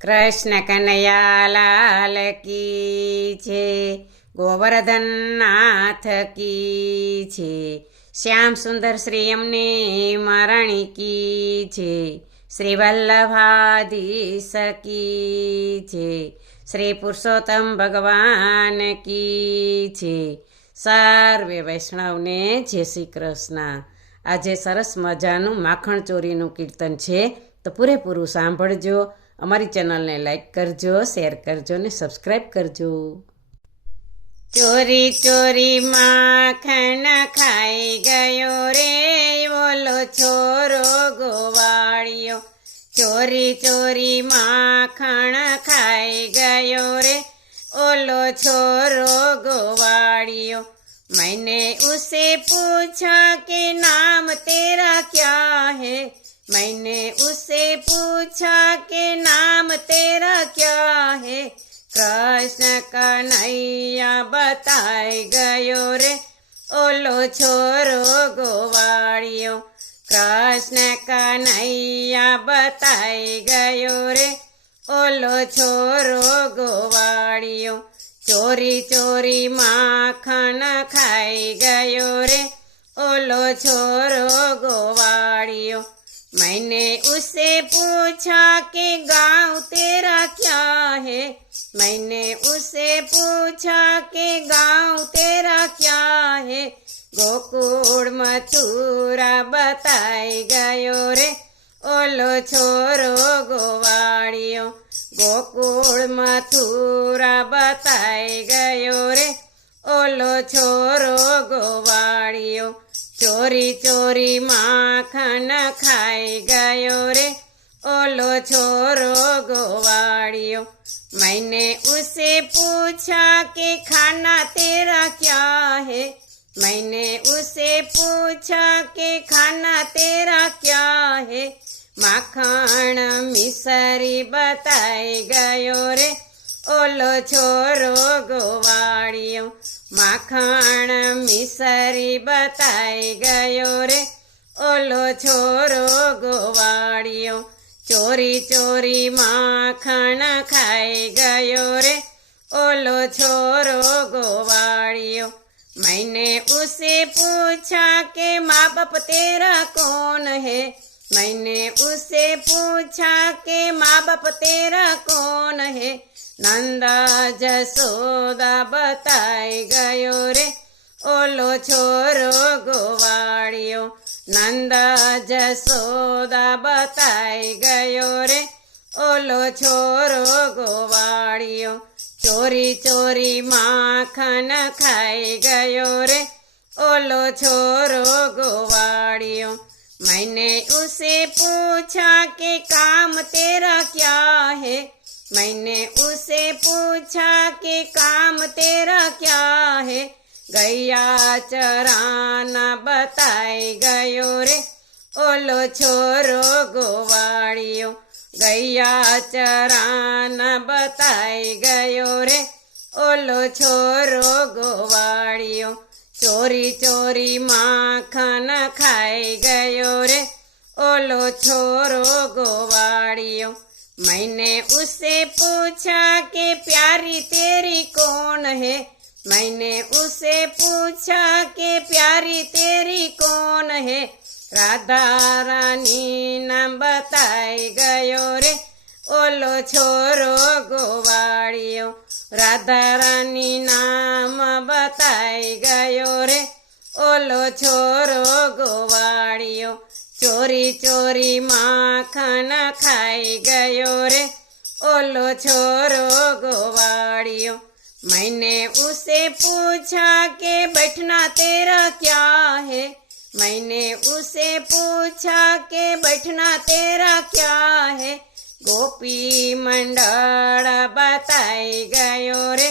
કૃષ્ણ કનૈયા લાલ કી છે, ગોવર્ધન નાથ કી છે, શ્યામ સુંદર શ્રી અમને મહારાણી કી છે, શ્રી વલ્લભાધીશ કી છે, શ્રી પુરુષોત્તમ ભગવાન કી છે. સર્વે વૈષ્ણવને જય શ્રી કૃષ્ણ. આજે સરસ મજાનું માખણ ચોરીનું કીર્તન છે, તો પૂરેપૂરું સાંભળજો. અમારી ચેનલને લાઈક કરજો, શેર કરજો ને સબસ્ક્રાઈબ કરજો. ચોરી ચોરી માખણ ખાઈ ગયો રે ઓલો છોરો ગોવાળિયો. ચોરી ચોરી માખણ ખાઈ ગયો રે ओलो छोरो गोवाड़ियो. मैंने उसे पूछा कि नाम तेरा क्या है, मैंने उसे पूछा कि नाम तेरा क्या है. कृष्ण कन्हैया बताई गयो रे ओलो छोरो गोवाड़ियो. कृष्ण कन्हैया बताई गयो रे ओलो छोरो गोवाड़ियो. चोरी चोरी माखन खाई गयो रे ओलो छोरो गोवाड़ियो. मैंने उसे पूछा कि गाँव तेरा क्या है, मैंने उसे पूछा कि गाँव तेरा क्या है. गोकुल मथुरा बताई गयो रे ओलो छोरो गोवाड़ियो. गोकुल मथुरा बताई गयो रे ओलो छोरो गोवाड़ियो. चोरी चोरी माखन खाई गयो रे ओलो छोरो गोवाड़ियो. मैंने उसे पूछा कि खाना तेरा क्या है, मैंने उसे पूछा कि खाना तेरा क्या है. माखण मिसरी बताई गयो रे ओलो छोरो गोवाड़ियो. माखण मिसरी बताई गयो रे ओलो छोरो गोवाड़ियो. चोरी चोरी माखण खाई गयो रे ओलो छोरो गोवाड़ियो. मैंने उसे पूछा कि माँ बाप तेरा कौन है, मैंने उसे पूछा कि माँ बाप तेरा कौन है. नंदा जसोदा बताई गयो रे ओलो छोरो गोवाड़ियो. नंदा जसोदा बताई गयो रे ओलो छोरो गोवाड़ियो. चोरी चोरी माखन खाई गयो रे ओलो छोरो गोवाड़ियो. मैंने उसे पूछा कि काम तेरा क्या है, मैंने उसे पूछा कि काम तेरा क्या है. गैया चराना बताई गयो रे ओलो छोरो गोवाड़ियो. गैया चराना बताई गयो रे ओलो छोरो गोवाड़ियो. चोरी चोरी माखन खाई गयो रे ओलो छोरो गोवाड़ियो. मैंने उससे पूछा कि प्यारी तेरी कौन है, मैंने उसे पूछा कि प्यारी तेरी कौन है. राधा रानी नाम बताई गयो रे ओलो छोरो गोवाड़ियो. राधा रानी नाम बताई गयो रे ओलो छोरो गोवाड़ियो. चोरी चोरी माखन खाई गयो रे ओलो छोरो गोवाड़ियो. मैंने उसे पूछा कि बैठना तेरा क्या है, मैंने उसे पूछा कि बैठना तेरा क्या है. गोपी मंडल बताई गयो रे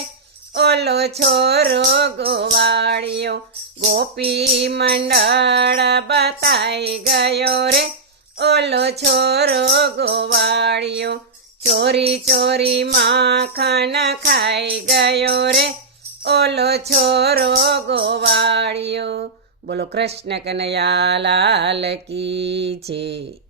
ओलो छोरो गोवाड़ियो. गोपी मंडल बताई गयो रे ओलो छोरो गोवाड़ियो. चोरी चोरी माखन खाई गयो रे ओलो छोरो गोवाड़ियो. बोलो कृष्ण कन्हैया लाल की जय.